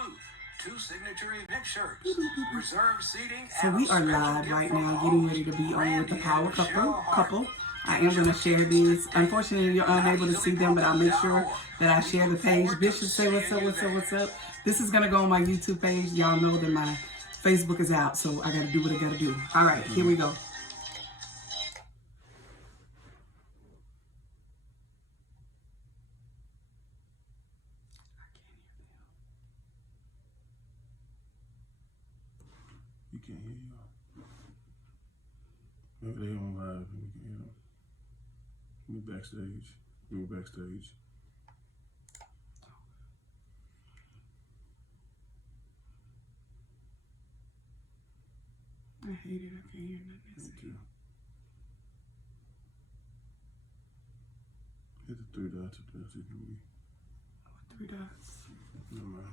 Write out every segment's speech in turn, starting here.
booth. 2 signature event shirts, reserved seating. So we are live right now, getting ready to be on with the Power Couple. I am going to share these. Unfortunately, you're unable to see them, but I'll make sure that I share the page. Bishop, say what's up, what's up, what's up. This is going to go on my YouTube page. Y'all know that my Facebook is out, so I got to do what I got to do. All right, here we go. You can't hear you. Maybe they on live. We can hear them. We're backstage. We're backstage. I hate it. I can't hear nothing. Thank you. Hit the 3 dots up there so you can read. What 3 dots? No matter.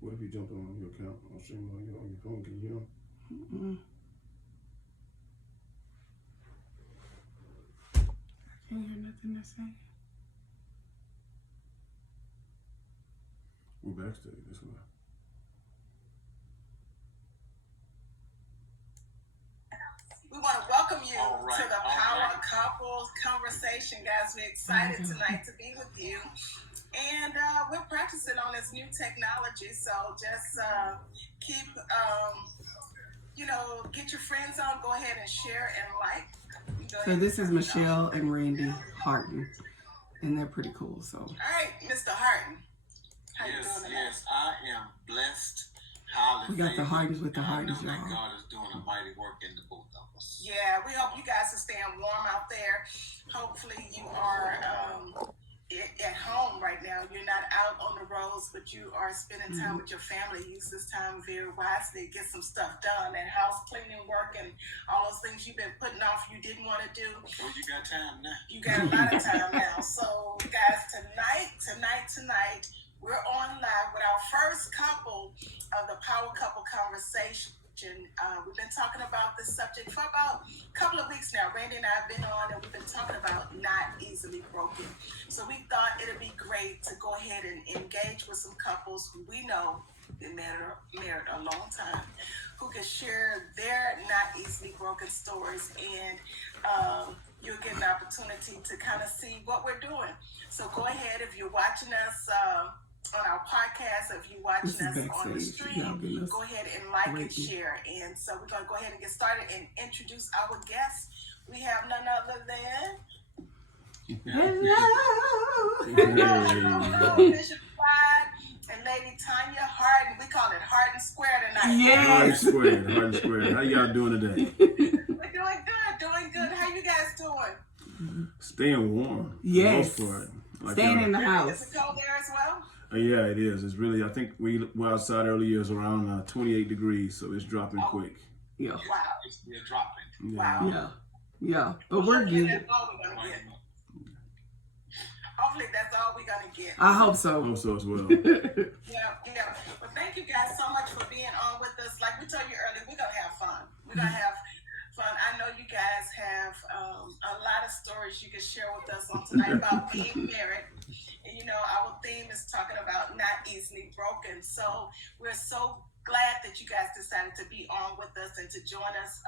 What if you jump on your account? I'll show you on your phone. Can you hear them? I can't hear nothing they're saying. We're backstage. That's why. We want to welcome you to the Power Couples Conversation, guys. We're excited tonight to be with you. And we're practicing on this new technology, so just keep, get your friends on. Go ahead and share and like. So this is Michelle and Randy Harden, and they're pretty cool. So. All right, Mr. Harden. How you doing tonight? Yes, I am blessed. Hallelujah. We got the Hardens with the Hardens, y'all. God is doing a mighty work in the both of us. Yeah, we hope you guys are staying warm out there. Hopefully you are at home right now. You're not out on the roads, but you are spending time with your family. Use this time very wisely. Get some stuff done, and house cleaning work and all those things you've been putting off you didn't want to do. Well, you got time now. You got a lot of time now. So, guys, tonight, we're on live with our first couple of the Power Couple Conversation. We've been talking about this subject for about a couple of weeks now. Randy and I have been on, and we've been talking about not easily broken. So we thought it would be great to go ahead and engage with some couples who we know been married a long time, who can share their not easily broken stories, and you'll get an opportunity to kind of see what we're doing. So go ahead, if you're watching us on our podcast, if you're watching us on the stream, go ahead and like and share. And so we're going to go ahead and get started and introduce our guests. We have none other than Hello, Bishop Clyde and Lady Tonya Harden. We call it Harden Square tonight. Yes. Harden Square. How y'all doing today? We're doing good. How you guys doing? Staying warm. Yes. Like staying in the house. Is it cold there as well? Yeah, it is. It's really, I think we were outside earlier. It's around 28 degrees, so it's dropping quick. Yeah. Wow. It's still dropping. Wow. Yeah. But we're good. That's all we're going to get. Hopefully that's all we're going to get. I hope so. I hope so as well. Yeah. Well, thank you guys so much for being on with us. Like we told you earlier, we're going to have fun. We're going to have fun. I know you guys have a lot of stories you can share with us on tonight about being married. And our theme is talking about not easily broken. So we're so glad that you guys decided to be on with us and to join us,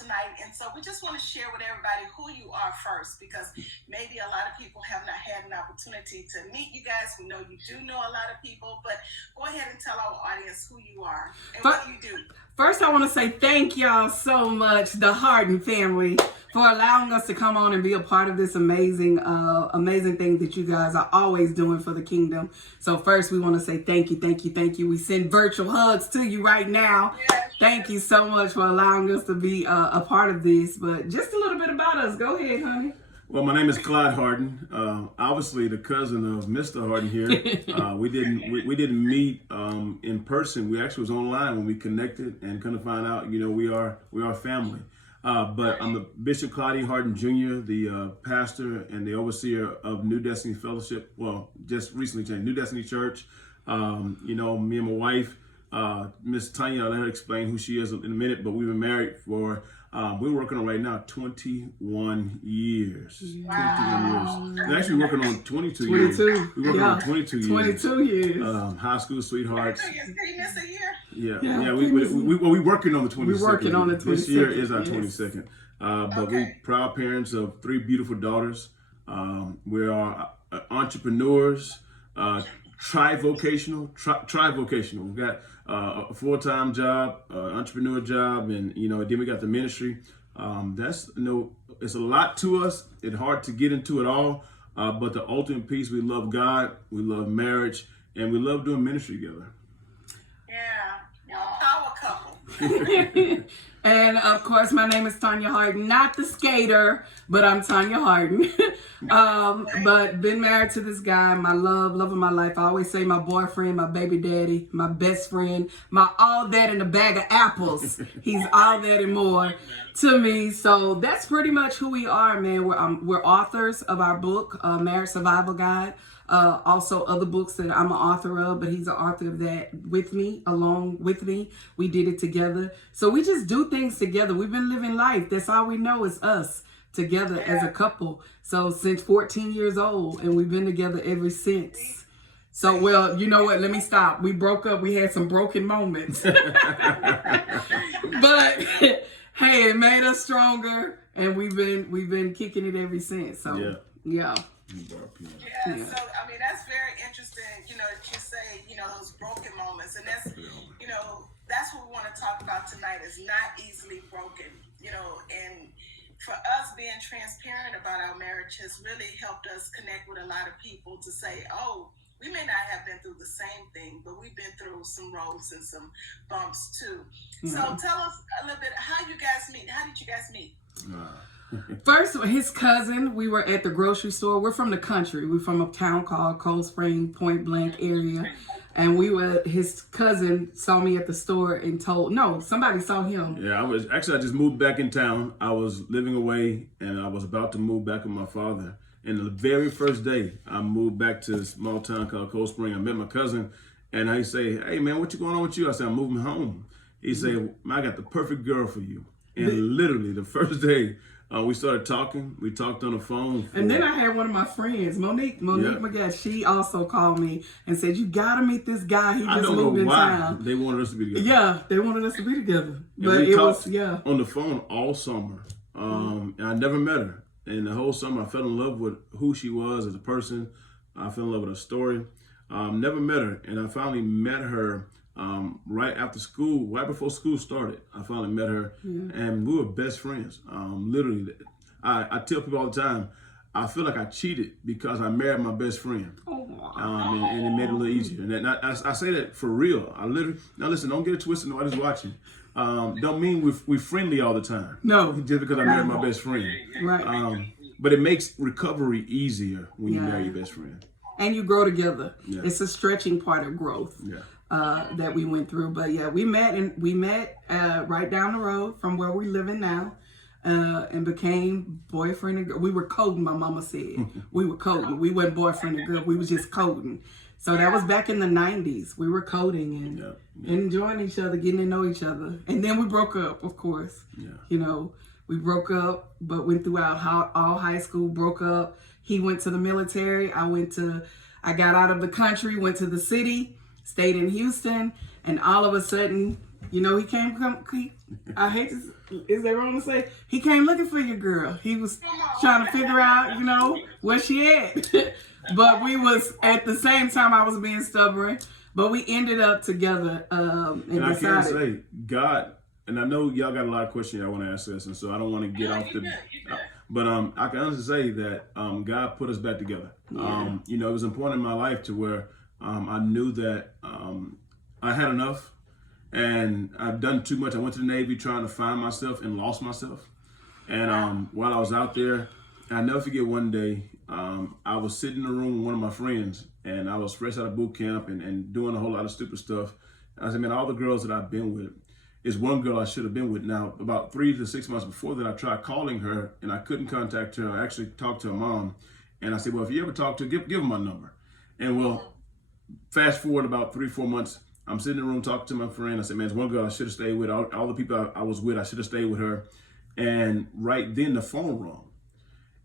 tonight. And so we just want to share with everybody who you are first, because maybe a lot of people have not had an opportunity to meet you guys. We know you do know a lot of people, but go ahead and tell our audience who you are and what you do. First, I want to say thank y'all so much, the Harden family, for allowing us to come on and be a part of this amazing thing that you guys are always doing for the kingdom. So first, we want to say thank you. We send virtual hugs to you right now. Yes. Thank you so much for allowing us to be a part of this. But just a little bit about us. Go ahead, honey. Well, my name is Clyde Harden. Obviously, the cousin of Mr. Harden here. We didn't meet in person. We actually was online when we connected, and kind of find out, we are family. But I'm the Bishop Clyde Harden Jr., the pastor and the overseer of New Destiny Fellowship. Well, just recently changed New Destiny Church. Me and my wife Miss Tonya, I'll let her explain who she is in a minute, but we've been married for, we're working on right now 21 years. Wow. 21 years. We're actually working on 22 years. 22. We're working on 22 years. 22 years. High school sweethearts. Did he miss a year? Yeah. We're working on the 22nd. We're working on the 22nd. This year is our yes. 22nd. But Okay. we're proud parents of 3 beautiful daughters. We are entrepreneurs, trivocational. We've got a full-time job, entrepreneur job, and then we got the ministry. It's a lot to us. It's hard to get into it all. But the ultimate piece, we love God, we love marriage, and we love doing ministry together. Yeah. Power couple. And of course, my name is Tonya Harden, not the skater, but I'm Tonya Harden. But been married to this guy, my love of my life. I always say my boyfriend, my baby daddy, my best friend, my all that in a bag of apples. He's all that and more to me. So that's pretty much who we are, man. We're authors of our book, Marriage Survival Guide. Also other books that I'm an author of, but he's an author of that with me, along with me. We did it together. So we just do things together. We've been living life. That's all we know is us together as a couple. So since 14 years old, and we've been together ever since. So, well, you know what? Let me stop. We broke up. We had some broken moments. But hey, it made us stronger, and we've been kicking it ever since. So yeah. Yeah, so I mean that's very interesting, that you say, those broken moments, and that's that's what we want to talk about tonight, is not easily broken, and for us being transparent about our marriage has really helped us connect with a lot of people to say, oh, we may not have been through the same thing, but we've been through some roads and some bumps too. Mm-hmm. So tell us a little bit, how you guys meet? How did you guys meet? First, his cousin, we were at the grocery store. We're from the country. We're from a town called Cold Spring, Point Blank area. And his cousin saw me at the store and somebody saw him. Yeah, I just moved back in town. I was living away and I was about to move back with my father. And the very first day I moved back to a small town called Cold Spring, I met my cousin and I say, hey man, what you going on with you? I said, I'm moving home. He said, I got the perfect girl for you. And literally the first day, we started talking. We talked on the phone. And then I had one of my friends, Monique McGatt. She also called me and said, you got to meet this guy. He just moved in town. They wanted us to be together. Yeah, they wanted us to be together. But it was, on the phone all summer. And I never met her. And the whole summer, I fell in love with who she was as a person. I fell in love with her story. Never met her. And I finally met her right after school, right before school started. I finally met her, and we were best friends. Literally, I tell people all the time, I feel like I cheated because I married my best friend, and it made it a little easier. And I say that for real. Now listen, don't get it twisted. Nobody's watching. Don't mean we're friendly all the time. No, just because I married my best friend. Right. But it makes recovery easier when you marry your best friend. And you grow together. Yeah. It's a stretching part of growth. Yeah. That we went through. But yeah, we met right down the road from where we're living now, and became boyfriend and girl. We were coding, my mama said. We were coding. We weren't boyfriend and girl. We was just coding. So that was back in the 90s. We were coding and enjoying each other, getting to know each other. And then we broke up, of course. Yeah. We broke up, but went throughout all high school, broke up. He went to the military. I got out of the country, went to the city, stayed in Houston, and all of a sudden, he I hate to, is that wrong to say? He came looking for your girl. He was trying to figure out, where she at. But we was, at the same time, I was being stubborn, but we ended up together and I decided. can say, God, and I know y'all got a lot of questions y'all want to ask us, and so I don't want to get off the... But I can honestly say that God put us back together. Yeah. It was important in my life to where I knew that I had enough and I've done too much. I went to the Navy trying to find myself and lost myself. And while I was out there, I'll never forget one day, I was sitting in a room with one of my friends and I was fresh out of boot camp and doing a whole lot of stupid stuff. I said, man, all the girls that I've been with, is one girl I should have been with. Now, about 3 to 6 months before that, I tried calling her and I couldn't contact her. I actually talked to her mom and I said, well, if you ever talk to her, give her my number. And well, fast forward about 3-4 months, I'm sitting in the room talking to my friend. I said, man, there's one girl I should have stayed with. All the people I was with, I should have stayed with her. And right then the phone rang.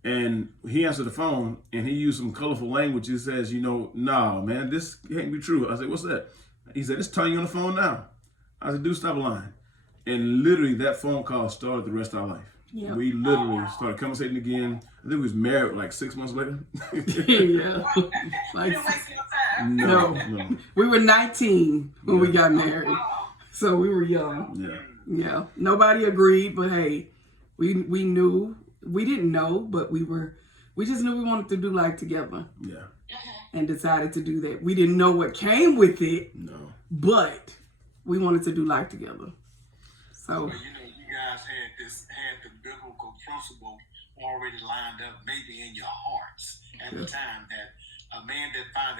And he answered the phone and he used some colorful language. He says, no, man, this can't be true. I said, what's that? He said, it's Tonya on the phone now. I said, dude, stop lying. And literally that phone call started the rest of our life. Yep. We literally started conversating again. I think we was married like 6 months later. Yeah. Like, no. We were 19 when we got married. So we were young. Yeah. Nobody agreed, but hey, we knew. We didn't know, but we just knew we wanted to do life together. Yeah. And decided to do that. We didn't know what came with it. No. But we wanted to do life together. So you guys had the biblical principle already lined up, maybe in your hearts at the time, that a man that find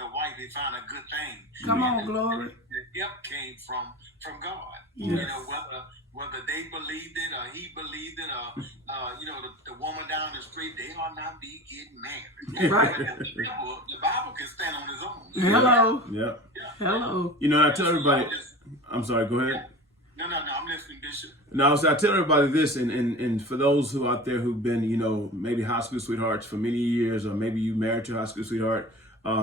a wife, he find a good thing. Come on, glory. The help came from God. Yes. Whether they believed it or he believed it, or the woman down the street, they ought not be getting married. Right. The Bible can stand on its own. Hello. Yeah. Hello. I tell everybody. I'm sorry. Go ahead. No, I'm listening, Bishop. No, so I tell everybody this, and for those who out there who've been, maybe high school sweethearts for many years, or maybe you married your high school sweetheart,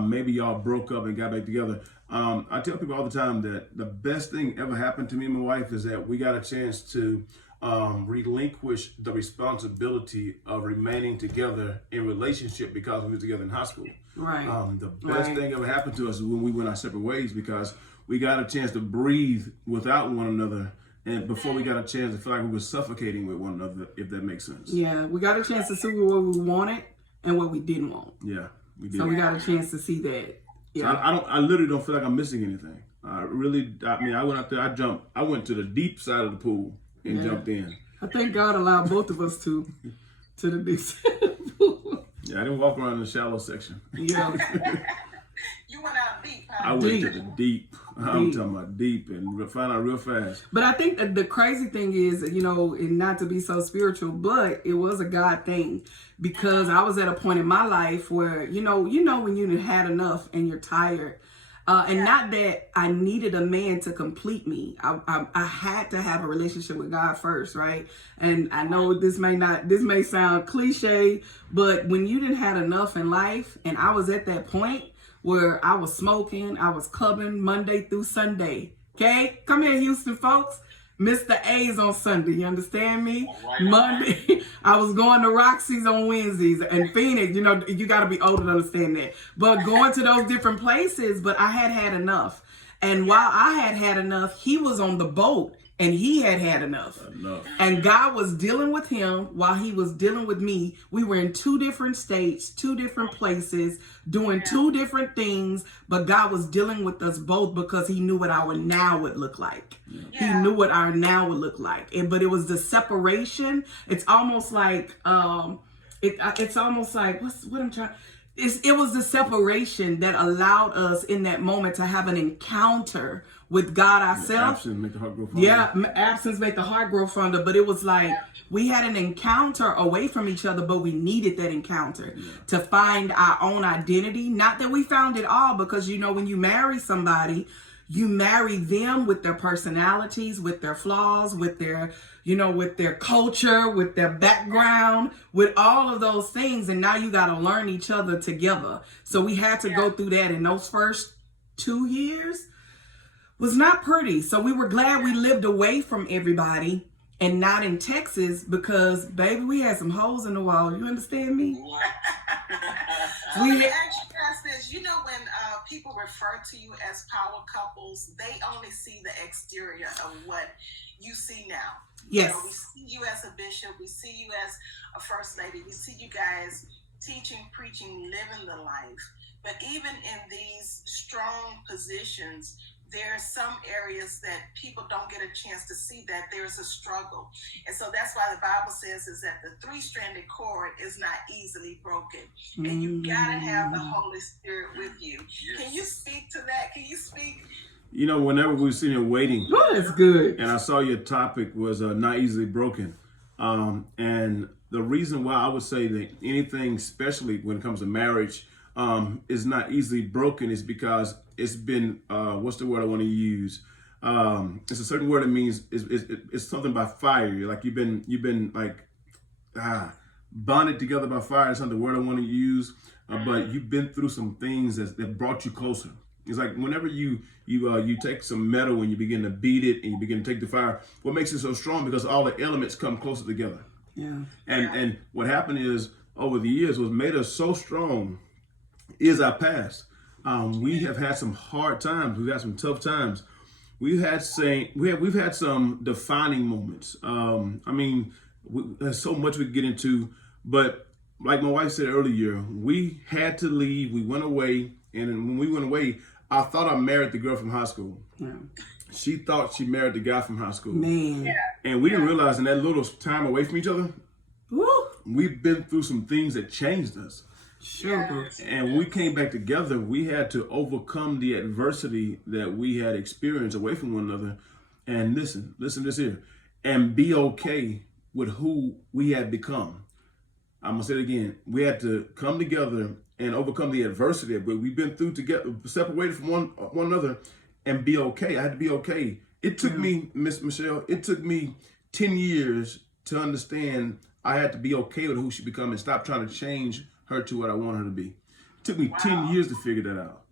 maybe y'all broke up and got back together. I tell people all the time that the best thing ever happened to me and my wife is that we got a chance to relinquish the responsibility of remaining together in relationship because we were together in high school. Right. The best thing ever happened to us is when we went our separate ways, because we got a chance to breathe without one another, and before we got a chance to feel like we were suffocating with one another, if that makes sense. Yeah, we got a chance to see what we wanted and what we didn't want. Yeah, we did. So we got a chance to see that. Yeah. So I literally don't feel like I'm missing anything. I went out there, I went to the deep side of the pool and jumped in. I thank God allowed both of us to the deep side of the pool. Yeah, I didn't walk around in the shallow section. Yeah. You went out deep, huh? I went to the deep. I'm talking about deep, and find out real fast. But I think that the crazy thing is, and not to be so spiritual, but it was a God thing, because I was at a point in my life where, when you had enough and you're tired, and not that I needed a man to complete me. I had to have a relationship with God first, right? And I know this may sound cliche, but when you didn't have enough in life, and I was at that point where I was smoking, I was clubbing Monday through Sunday. Okay? Come here, Houston folks. Mr. A's on Sunday, you understand me? Right. Monday, I was going to Roxy's on Wednesdays, and Phoenix, you got to be older to understand that. But going to those different places, but I had enough. And while I had enough, he was on the boat, and he had enough. And God was dealing with him while he was dealing with me. We were in 2 different states, 2 different places, doing 2 different things, but God was dealing with us both because he knew what our now would look like. Yeah. He knew what our now would look like. But it was the separation. It's almost like, it's almost like, what I'm trying. It was the separation that allowed us in that moment to have an encounter with God ourselves. Absence make the heart grow fonder. Yeah, absence make the heart grow fonder. But it was like we had an encounter away from each other, but we needed that encounter to find our own identity. Not that we found it all, because when you marry somebody, you marry them with their personalities, with their flaws, with their, with their culture, with their background, with all of those things. And now you got to learn each other together. So we had to go through that. In those first 2 years was not pretty. So we were glad we lived away from everybody and not in Texas, because, baby, we had some holes in the wall. You understand me? Let me ask you guys this. When people refer to you as power couples, they only see the exterior of what you see now. Yes. We see you as a bishop. We see you as a first lady. We see you guys teaching, preaching, living the life. But even in these strong positions, there are some areas that people don't get a chance to see, that there's a struggle. And so that's why the Bible says is that the 3-stranded cord is not easily broken. And you got to have the Holy Spirit with you. Yes. Can you speak to that? Can you speak? Whenever we were sitting here waiting. Oh, that's good. And I saw your topic was not easily broken. And the reason why I would say that anything, especially when it comes to marriage, is not easily broken is because it's been, what's the word I want to use? It's a certain word that means it's something by fire. Like you've been like bonded together by fire. It's not the word I want to use, but you've been through some things that brought you closer. It's like whenever you take some metal and you begin to beat it and you begin to take the fire, what makes it so strong? Because all the elements come closer together. Yeah. And what happened is over the years, what made us so strong is our past. We have had some hard times. We've had some tough times. We've had some defining moments. There's so much we could get into, but like my wife said earlier, we had to leave. We went away, and when we went away, I thought I married the girl from high school. Yeah. She thought she married the guy from high school. Man. Yeah. And we didn't realize in that little time away from each other, Woo. we've been through some things that changed us. Sure. And when we came back together, we had to overcome the adversity that we had experienced away from one another. And listen to this here, and be okay with who we had become. I'm gonna say it again. We had to come together and overcome the adversity that we've been through together, separated from one another, and be okay. I had to be okay. It took me, Miss Michelle, it took me 10 years to understand I had to be okay with who she become and stop trying to change her to what I want her to be. It took me 10 years to figure that out.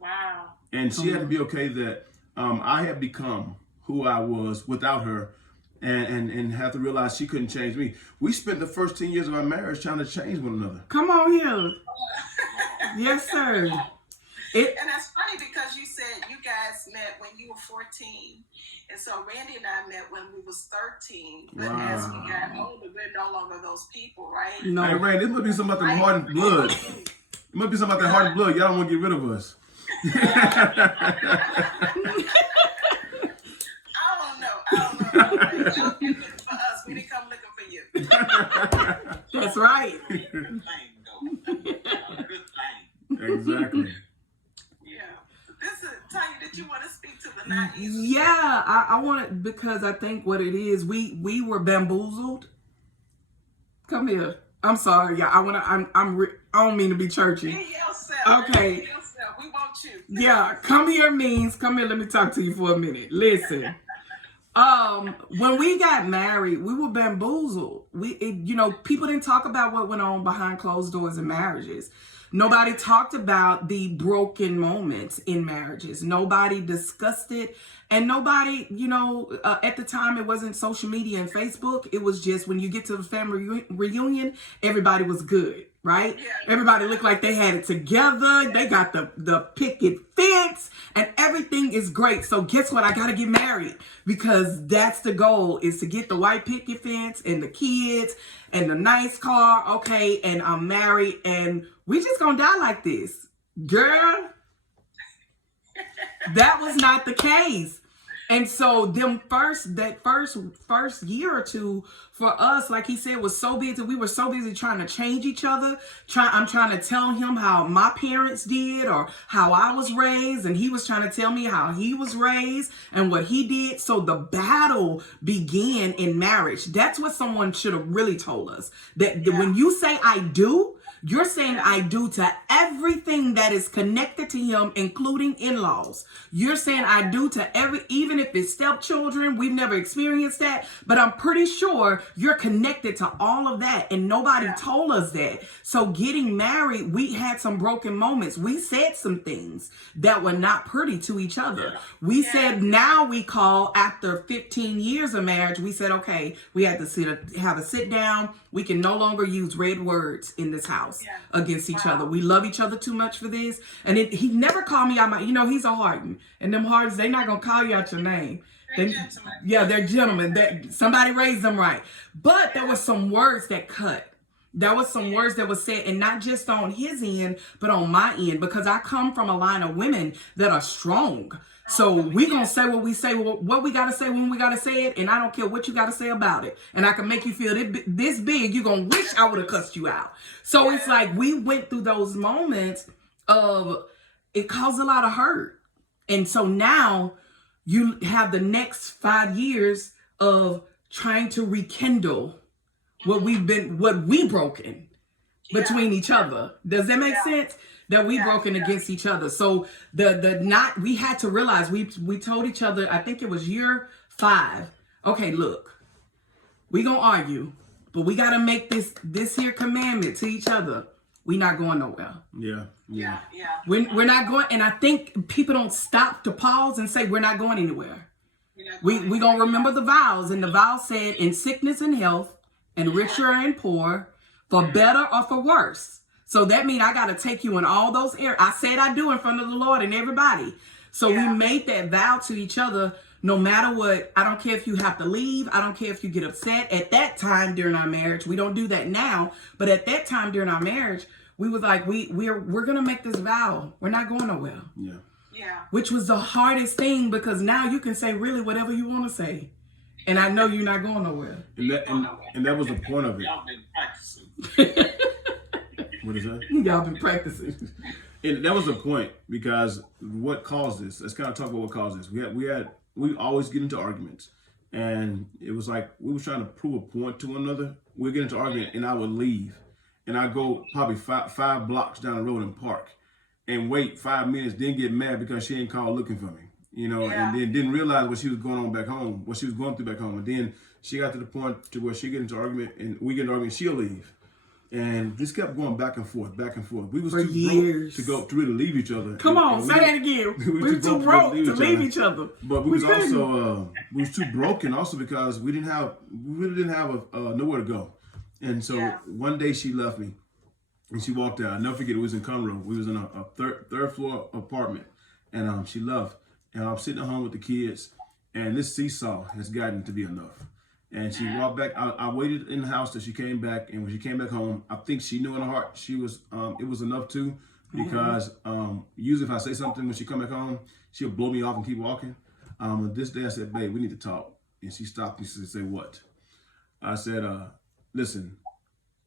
Wow. And she had to be okay that I had become who I was without her, and have to realize she couldn't change me. We spent the first 10 years of our marriage trying to change one another. Come on here. Yes, sir. And that's funny because you said you guys met when you were 14. And so Randy and I met when we was 13. But as we got older, we're no longer those people, right? No. Hey, Randy, this must be something about the Harden blood. It must be something about that Harden blood. Y'all don't want to get rid of us. I don't know. Y'all came looking for us. We didn't come looking for you. That's right. Good thing, though. Good thing. Exactly. Yeah. Tonya, did you want to speak to the not easy? Yeah, I want it because I think what it is, we were bamboozled. Come here. I'm sorry, y'all. I don't mean to be churchy. Be yourself. Okay. Be yourself. We want you. Yeah, come here means come here. Let me talk to you for a minute. Listen. When we got married, we were bamboozled. People didn't talk about what went on behind closed doors in marriages. Nobody talked about the broken moments in marriages. Nobody discussed it. And nobody, at the time it wasn't social media and Facebook. It was just when you get to the family reunion, everybody was good, right? Yeah. Everybody looked like they had it together. They got the picket fence and everything is great. So guess what? I got to get married because that's the goal, is to get the white picket fence and the kids and the nice car. Okay. And I'm married and we just gonna die like this. Girl, that was not the case. And so that first year or two for us, like he said, was so busy. We were so busy trying to change each other. I'm trying to tell him how my parents did or how I was raised. And he was trying to tell me how he was raised and what he did. So the battle began in marriage. That's what someone should have really told us. That when you say I do, you're saying I do to everything that is connected to him, including in-laws. You're saying I do to even if it's stepchildren. We've never experienced that, but I'm pretty sure you're connected to all of that. And nobody told us that. So getting married, we had some broken moments. We said some things that were not pretty to each other. We said, now we call after 15 years of marriage, we said, okay, we had to have a sit down. We can no longer use red words in this house against each other. We love each other too much for this. And he never called me out he's a Harden. And them Hardens, they not going to call you out your name. They're gentlemen. Somebody raised them right. But there were some words that cut. There was some words that were said, and not just on his end, but on my end, because I come from a line of women that are strong. So we going to say what we say, what we got to say when we got to say it. And I don't care what you got to say about it. And I can make you feel this big. You're going to wish I would have cussed you out. So it's like we went through those moments of it caused a lot of hurt. And so now you have the next 5 years of trying to rekindle what we broken between each other. Does that make sense? that we broken against each other. So we had to realize we told each other, I think it was year 5. Okay, look, we gonna argue, but we gotta make this here commandment to each other. We not going nowhere. Yeah. We're not going, and I think people don't stop to pause and say we're not going anywhere. We gonna remember the vows, and the vow said, in sickness and health, and richer and poor, for better or for worse. So that means I gotta take you in all those areas. I said I do in front of the Lord and everybody. So we made that vow to each other. No matter what, I don't care if you have to leave. I don't care if you get upset. At that time during our marriage, we don't do that now, but at that time during our marriage, we was like, we're gonna make this vow. We're not going nowhere. Yeah. Which was the hardest thing, because now you can say really whatever you want to say, and I know you're not going nowhere. And that was the point of it. Y'all been practicing. What is that? Y'all been practicing. And that was the point, because what caused this? Let's kind of talk about what caused this. We always get into arguments, and it was like we were trying to prove a point to one another. We'd get into argument, and I would leave, and I'd go probably five blocks down the road and park, and wait 5 minutes, then get mad because she ain't called looking for me, and then didn't realize what she was going on back home, what she was going through back home, and then she got to the point to where she get into argument, and we get into argument, she'll leave. And this kept going back and forth. We was for too years broke to really leave each other. Come on, say that again. We were too broke to leave each other. But we was also we was too broken also because we really didn't have nowhere to go. And so one day she left me, and she walked out. I'll never forget. It was in Conroe. We was in a third floor apartment, and she left. And I'm sitting at home with the kids, and this seesaw has gotten to be enough. And she walked back. I waited in the house till she came back, and when she came back home, I think she knew in her heart she was. It was enough too, because usually if I say something when she come back home, she'll blow me off and keep walking. This day I said, "Babe, we need to talk," and she stopped me. She said, "What?" I said, "Listen,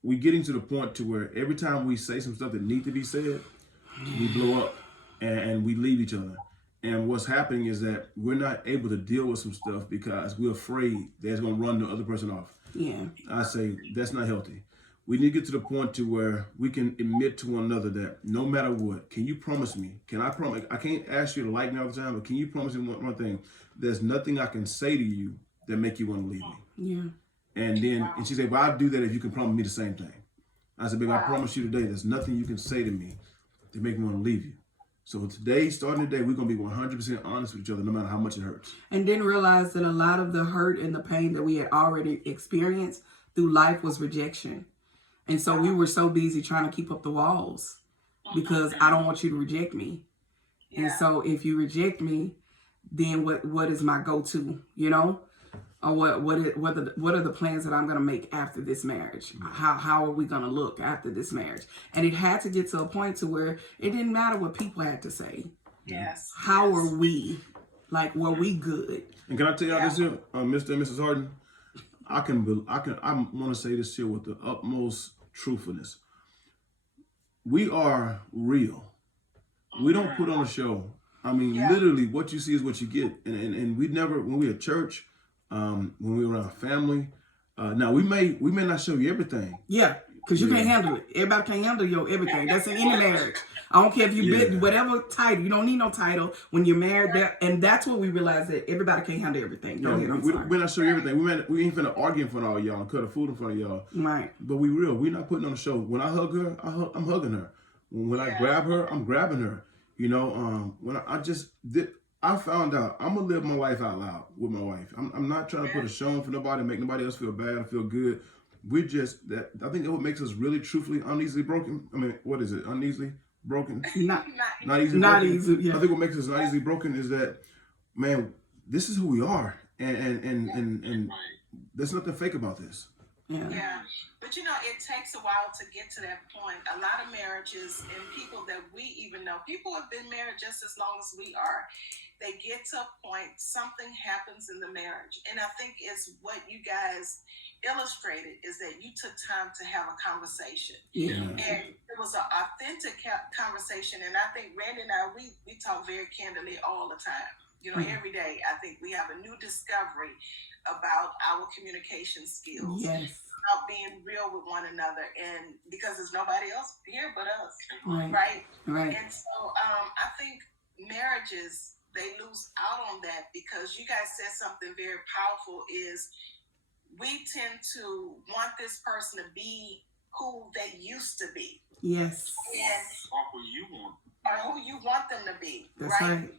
we getting to the point to where every time we say some stuff that need to be said, we blow up and we leave each other." And what's happening is that we're not able to deal with some stuff because we're afraid that it's going to run the other person off. Yeah. I say that's not healthy. We need to get to the point to where we can admit to one another that no matter what, can you promise me? Can I promise? I can't ask you to like me all the time, but can you promise me one thing? There's nothing I can say to you that make you want to leave me. Yeah. And she said, well, I'll do that if you can promise me the same thing. I said, baby, I promise you today, there's nothing you can say to me to make me want to leave you. So today, starting today, we're going to be 100% honest with each other, no matter how much it hurts. And didn't realize that a lot of the hurt and the pain that we had already experienced through life was rejection. And so we were so busy trying to keep up the walls because I don't want you to reject me. And so if you reject me, then what is my go-to, Or what are the plans that I'm going to make after this marriage? How are we going to look after this marriage? And it had to get to a point to where it didn't matter what people had to say. Yes. How are we? Like, were we good? And can I tell y'all this here, Mr. and Mrs. Harden? I want to say this here with the utmost truthfulness. We are real. We don't put on a show. I mean, literally, what you see is what you get. And we never, when we at church, when we were around family, now we may not show you everything. Yeah, because you can't handle it. Everybody can't handle your everything. That's in any marriage. I don't care if you been whatever title. You don't need no title when you're married. And that's what we realized, that everybody can't handle everything. Go ahead, we're not showing you everything. We ain't finna argue in front of all y'all and cut a food in front of y'all. Right. But we real. We're not putting on a show. When I hug her, I'm hugging her. When I grab her, I'm grabbing her. When I found out I'm gonna live my life out loud with my wife. I'm not trying to put a show on for nobody, make nobody else feel bad or feel good. We're just that. I think that what makes us really, truthfully, uneasily broken. I mean, what is it? Uneasily broken? Not easily broken. Easy. Yeah. I think what makes us not easily broken is that, man, this is who we are, and there's nothing fake about this. Yeah. But it takes a while to get to that point. A lot of marriages and people that we even know, people have been married just as long as we are. They get to a point, something happens in the marriage. And I think it's what you guys illustrated is that you took time to have a conversation. Yeah. And it was an authentic conversation. And I think Randy and I, we talk very candidly all the time. Every day, I think we have a new discovery about our communication skills. Yes. about being real with one another, and because there's nobody else here but us, Right. And so I think marriages, they lose out on that because you guys said something very powerful is we tend to want this person to be who they used to be. Yes. And Or who you want. or who you want them to be. That's right.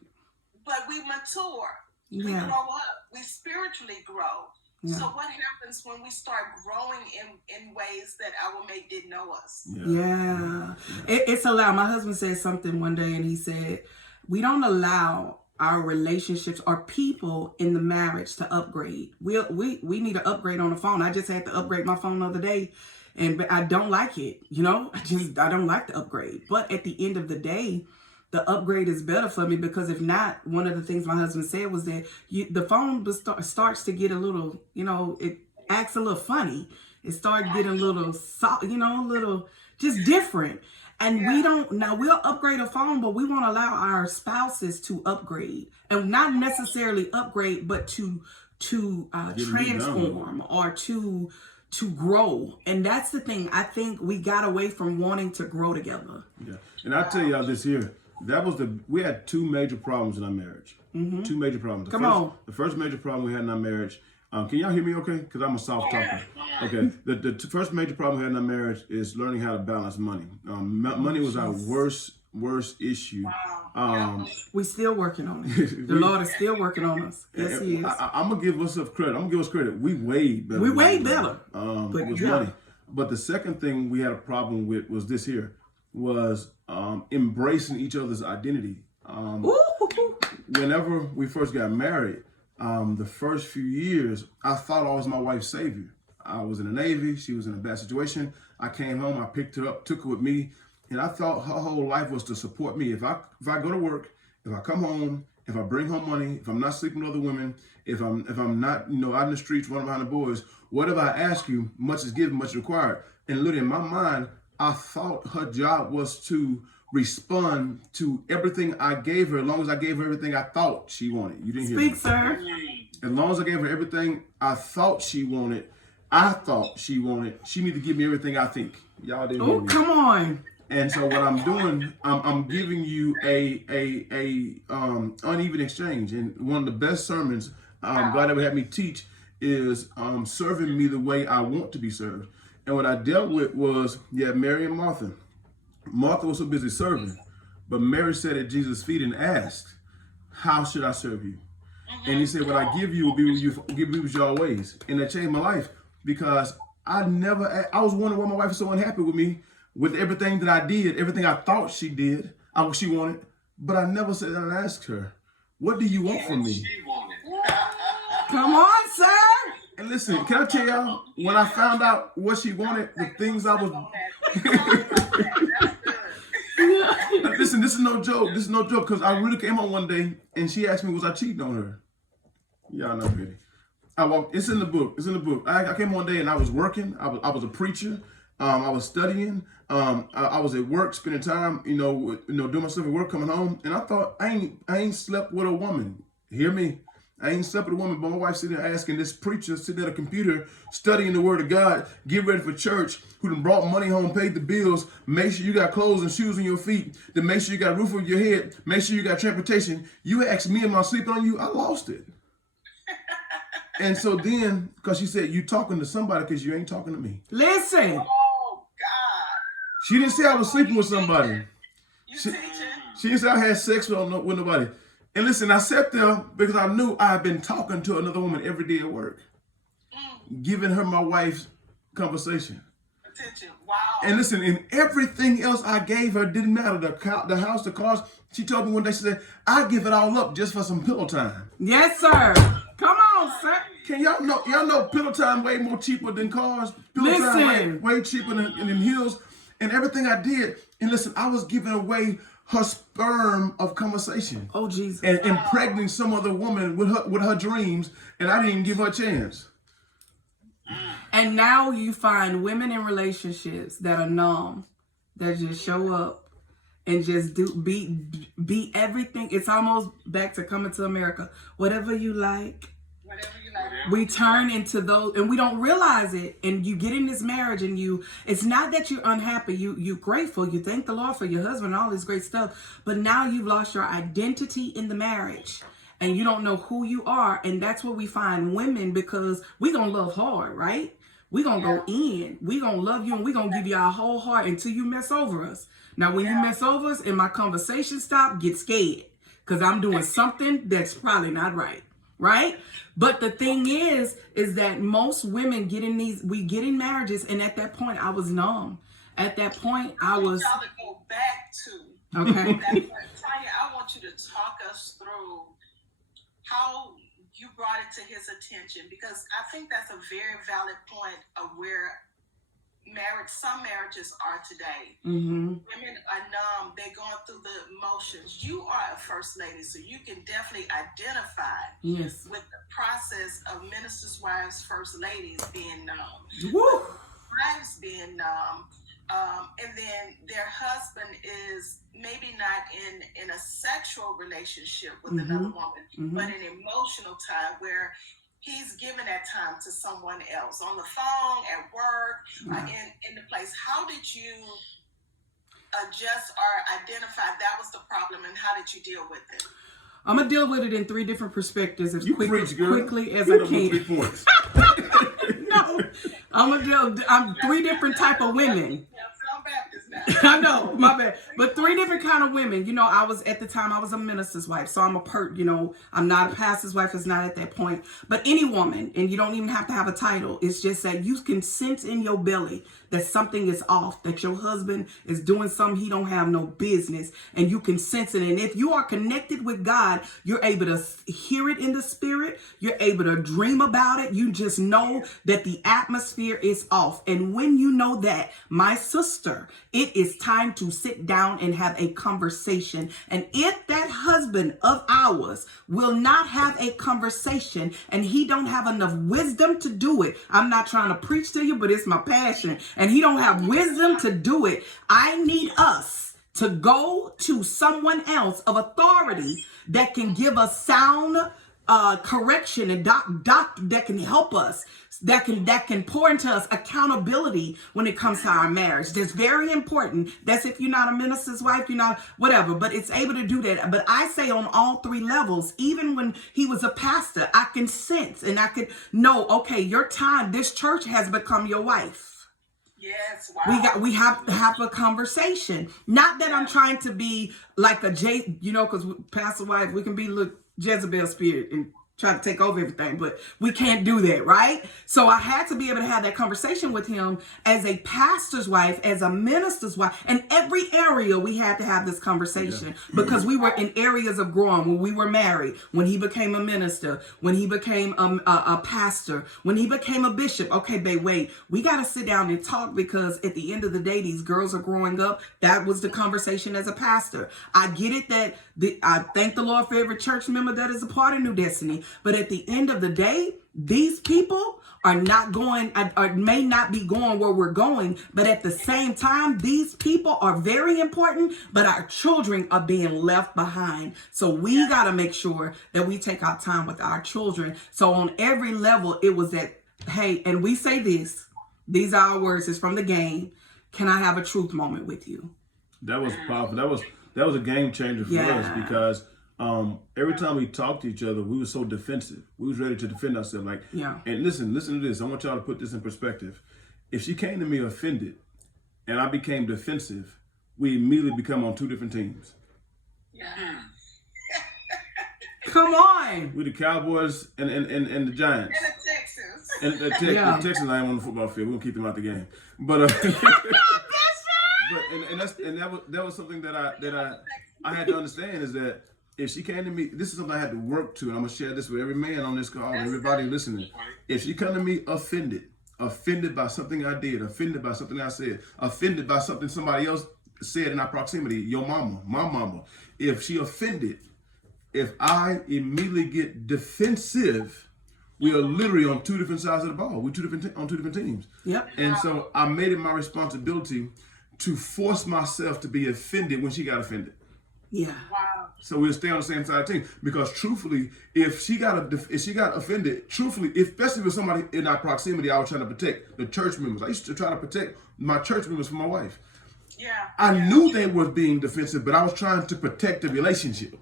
But we mature. We Yeah. grow up. We spiritually grow. Yeah. So what happens when we start growing in ways that our mate didn't know us? Yeah. It's allowed. My husband said something one day, and he said, we don't allow our relationships or people in the marriage to upgrade. We need to upgrade on the phone. I just had to upgrade my phone the other day, and I don't like it. You know, I don't like the upgrade. But at the end of the day, the upgrade is better for me, because if not, one of the things my husband said was that the phone starts to get a little, you know, it acts a little funny. It starts getting a little soft, you know, a little just different. And we don't, now we'll upgrade a phone, but we won't allow our spouses to upgrade, and not necessarily upgrade, but to transform or to grow. And that's the thing. I think we got away from wanting to grow together. Yeah. And I tell y'all this here, we had two major problems in our marriage. Mm-hmm. Two major problems. The first major problem we had in our marriage, can y'all hear me okay? Because I'm a soft talker. Okay. The first major problem we had in our marriage is learning how to balance money. Money was our worst issue. We still working on it. The Lord is still working on us. Yes, He is. I'm gonna give us credit. I'm gonna give us credit. We way better. We way better. But with money. But the second thing we had a problem with was this here, was embracing each other's identity. Whenever we first got married, the first few years, I thought I was my wife's savior. I was in the Navy. She was in a bad situation. I came home. I picked her up, took her with me. And I thought her whole life was to support me. If I go to work, if I come home, if I bring home money, if I'm not sleeping with other women, if I'm not, you know, out in the streets running behind the boys, whatever I ask you, much is given, much is required. And literally in my mind, I thought her job was to respond to everything I gave her, as long as I gave her everything I thought she wanted. You didn't hear me. Speak, sir. As long as I gave her everything I thought she wanted, she needed to give me everything I think. Y'all didn't hear me. Come on. And so what I'm doing, I'm giving you a uneven exchange. And one of the best sermons God ever had me teach is serving me the way I want to be served. And what I dealt with was, Mary and Martha. Martha was so busy serving, but Mary sat at Jesus' feet and asked, "How should I serve you?" And He said, "What I give you will be with you always." And that changed my life, because I was wondering why my wife was so unhappy with me, with everything that I did, everything I thought she did, what she wanted. But I never said that and asked her, "What do you want from me?" She wanted. Come on, sir. And listen, can I tell y'all, when I found out what she wanted, the things I was... Listen, this is no joke. This is no joke, because I really came home one day and she asked me, was I cheating on her? Y'all know really. It's in the book. It's in the book. I came one day and I was working. I was a preacher. I was studying. I was at work, spending time, doing my stuff at work, coming home. And I thought, I ain't slept with a woman. Hear me? I ain't slept with a woman, but my wife sitting there asking this preacher, sitting at a computer, studying the word of God, get ready for church, who done brought money home, paid the bills, make sure you got clothes and shoes on your feet, then make sure you got a roof over your head, make sure you got transportation. You asked me, am I sleeping on you? I lost it. And so then, because she said, you talking to somebody because you ain't talking to me. Listen. Oh, God. She didn't say I was sleeping with somebody. She didn't say I had sex with nobody. And listen, I sat there because I knew I had been talking to another woman every day at work, giving her my wife's conversation. Attention. Wow. And listen, and everything else I gave her didn't matter. The house, the cars. She told me one day, she said, I give it all up just for some pillow time. Yes, sir. Come on, sir. Can y'all know pillow time way more cheaper than cars? Pillow time way cheaper than hills. And everything I did. And listen, I was giving away her sperm of conversation. Oh, Jesus. And impregnating some other woman with her dreams, and I didn't even give her a chance. And now you find women in relationships that are numb, that just show up and just be everything. It's almost back to Coming to America. Whatever you like. Whatever you like. we turn into those, and we don't realize it. And you get in this marriage, and it's not that you're unhappy. You're grateful. You thank the Lord for your husband and all this great stuff. But now you've lost your identity in the marriage, and you don't know who you are. And that's what we find women, because we gonna love hard, right? We gonna go in. We gonna love you, and we gonna give you our whole heart until you mess over us. Now, when you mess over us and my conversation stop, get scared, because I'm doing something that's probably not right. Right? But the thing is that most women get in marriages, and at that point I was numb. At that point I was. Y'all to go back to. Okay. Tonya, I want you to talk us through how you brought it to his attention, because I think that's a very valid point of where some marriages are today. Mm-hmm. Women are numb. They're going through the motions. You are a first lady, so you can definitely identify with the process of ministers' wives, first ladies being numb. Woo! Wives being numb. And then their husband is maybe not in a sexual relationship with another woman, but an emotional tie where he's given that time to someone else on the phone, at work, in the place. How did you adjust or identify that was the problem, and how did you deal with it? I'm gonna deal with it in 3 different perspectives as quickly as I I can. No, I'm 3 different type of women. I know, my bad. But 3 different kind of women. You know, at the time I was a minister's wife, so I'm I'm not a pastor's wife. It's not at that point. But any woman, and you don't even have to have a title. It's just that you can sense in your belly that something is off, that your husband is doing something he don't have no business, and you can sense it. And if you are connected with God, you're able to hear it in the spirit. You're able to dream about it. You just know that the atmosphere is off. And when you know that, my sister, it is time to sit down and have a conversation. And if that husband of ours will not have a conversation, and he don't have enough wisdom to do it, I'm not trying to preach to you, but it's my passion, and he don't have wisdom to do it, I need us to go to someone else of authority that can give us sound correction and that can help us, that can pour into us accountability when it comes to our marriage. That's very important. That's if you're not a minister's wife, you're not whatever, but it's able to do that. But I say on all 3 levels, even when he was a pastor, I can sense and I could know, okay, your time, this church has become your wife. Yes, wow. We have to have a conversation. Not that I'm trying to be like a because pastor wife, we can be Jezebel spirit and try to take over everything, but we can't do that, right? So I had to be able to have that conversation with him as a pastor's wife, as a minister's wife, and every area we had to have this conversation because we were in areas of growing. When we were married, when he became a minister, when he became a pastor, when he became a bishop. Okay, babe, wait, we got to sit down and talk, because at the end of the day, these girls are growing up. That was the conversation as a pastor. I get it that I thank the Lord for every church member that is a part of New Destiny. But at the end of the day, these people are not going, or may not be going where we're going. But at the same time, these people are very important, but our children are being left behind. So we got to make sure that we take our time with our children. So on every level, it was that, hey, and we say this, these are our words, it's from the game. Can I have a truth moment with you? That was powerful. That was a game changer for us, because every time we talked to each other, we were so defensive. We was ready to defend ourselves. And listen to this. I want y'all to put this in perspective. If she came to me offended and I became defensive, we immediately become on 2 different teams. Yeah. Come on. We the Cowboys and the Giants. And the Texans. And the Texans I ain't on the football field. We'll keep them out the game. But that was something that I had to understand, is that if she came to me, this is something I had to work to, and I'm gonna share this with every man on this call and everybody listening. If she come to me offended by something I did, offended by something I said, offended by something somebody else said in our proximity, your mama, my mama, if she offended, if I immediately get defensive, we are literally on 2 different sides of the ball. We're on 2 different teams. Yep. And so I made it my responsibility to force myself to be offended when she got offended. Yeah. Wow. So we'll stay on the same side of the team, because truthfully, if she got offended, truthfully, especially with somebody in our proximity, I was trying to protect the church members. I used to try to protect my church members from my wife. Yeah. I knew they were being defensive, but I was trying to protect the relationship.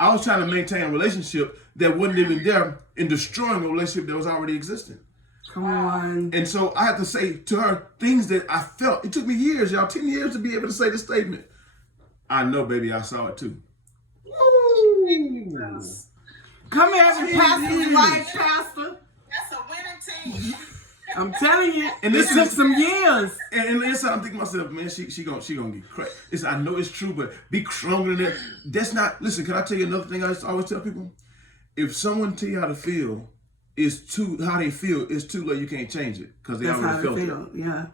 I was trying to maintain a relationship that wasn't even there and destroying a relationship that was already existing. Come on. And so I had to say to her things that I felt. It took me years, y'all, 10 years to be able to say the statement. I know, baby, I saw it too. Woo. Come here, Pastor's wife, Pastor. That's a winning team. I'm telling you, And this took some years. And inside I'm thinking to myself, man, she gonna get crazy. I know it's true, but be stronger than that. That's not. Listen, can I tell you another thing? I always tell people: if someone tell you how they feel, it's too late. You can't change it because they That's already how felt they it. feel. Yeah,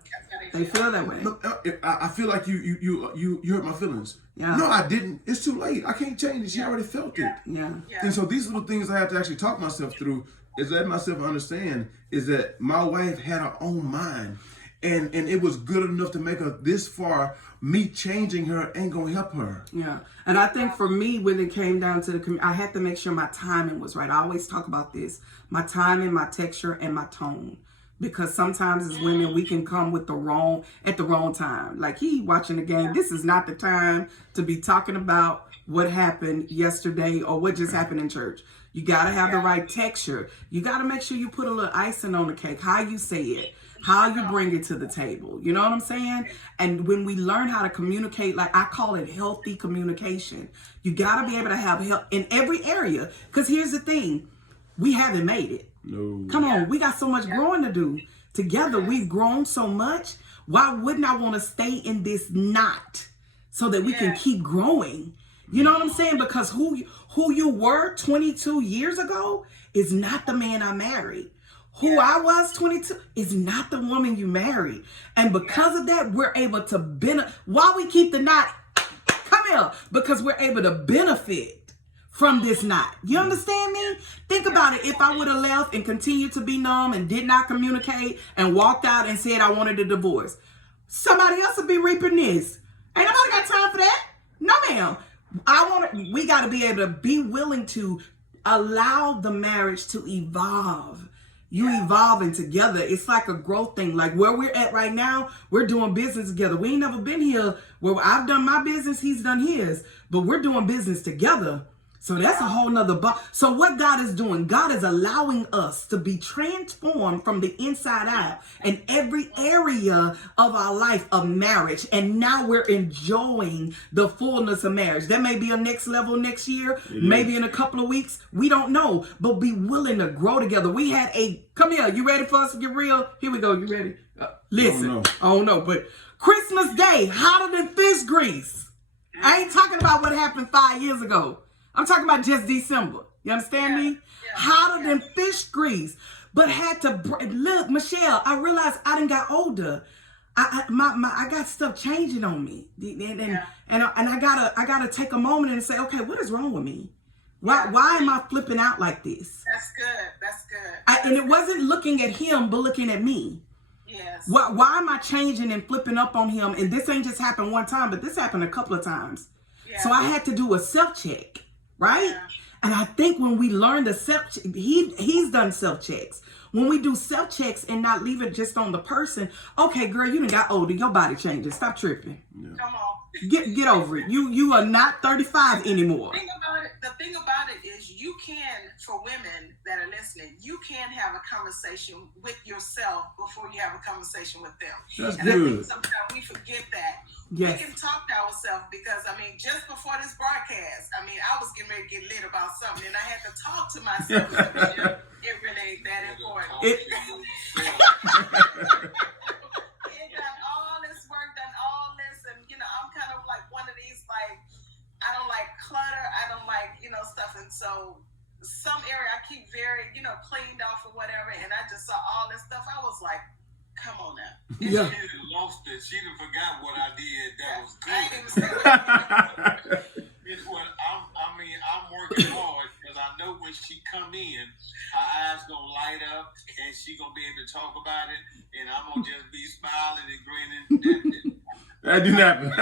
they feel that way. Look, I feel like you hurt my feelings. Yeah. No, I didn't. It's too late. I can't change it. She already felt it. Yeah. And so these little things I have to actually talk myself through, is let myself understand is that my wife had her own mind, and it was good enough to make her this far. Me changing her ain't gonna help her. Yeah, and I think for me, when it came down to I had to make sure my timing was right. I always talk about this: my timing, my texture, and my tone. Because sometimes as women, we can come with at the wrong time. Like, he watching the game. This is not the time to be talking about what happened yesterday or what just happened in church. You got to have the right texture. You got to make sure you put a little icing on the cake, how you say it, how you bring it to the table. You know what I'm saying? And when we learn how to communicate, like I call it healthy communication, you got to be able to have help in every area. Because here's the thing, we haven't made it. No. Come on, we got so much growing to do. Together, we've grown so much. Why wouldn't I want to stay in this knot so that we can keep growing? You know what I'm saying? Because who you were 22 years ago is not the man I married. Who I was 22 is not the woman you married. And because of that, we're able to benefit. Why we keep the knot? Come here. Because we're able to benefit from this knot. You understand me? Think about it. If I would have left and continued to be numb and did not communicate and walked out and said I wanted a divorce, somebody else would be reaping this. Ain't nobody got time for that. No, ma'am. We got to be able to be willing to allow the marriage to evolve. You evolving together. It's like a growth thing. Like where we're at right now, we're doing business together. We ain't never been here where I've done my business, he's done his, but we're doing business together. So that's a whole nother so what God is doing, God is allowing us to be transformed from the inside out in every area of our life of marriage. And now we're enjoying the fullness of marriage. That may be a next level next year, maybe in a couple of weeks. We don't know, but be willing to grow together. We had come here, you ready for us to get real? Here we go, you ready? Listen, I don't know, but Christmas Day, hotter than fish grease. I ain't talking about what happened 5 years ago. I'm talking about just December. You understand me? Hotter than fish grease. But had to look, Michelle, I realized I done got older. I got stuff changing on me. And I gotta take a moment and say, okay, what is wrong with me? Why am I flipping out like this? That's good. That's good. And it wasn't looking at him, but looking at me. Yes. Why am I changing and flipping up on him? And this ain't just happened one time, but this happened a couple of times. Yeah. So I had to do a self-check. Right? Yeah. And I think when we learn the he's done self-checks. When we do self-checks and not leave it just on the person, okay, girl, you done got older. Your body changes. Stop tripping. Yeah. Come on. Get over it. You are not 35 anymore. The thing about it is you can, for women that are listening, you can have a conversation with yourself before you have a conversation with them. That's and good. I think sometimes we forget that. Yes. We can talk to ourselves because, just before this broadcast, I was getting ready to get lit about something and I had to talk to myself. It really ain't that important. Done all this work, done all this, and I'm kind of like one of these, like, I don't like clutter, I don't like, stuff, and so some area I keep very, cleaned off or whatever, and I just saw all this stuff, I was like, come on now. Yeah. She done lost it. She done forgot what I did that was good. I ain't even saying It's what I'm working hard because I know when she come in, her eyes gonna light up and she gonna be able to talk about it, and I'm gonna just be smiling and grinning. That didn't happen. And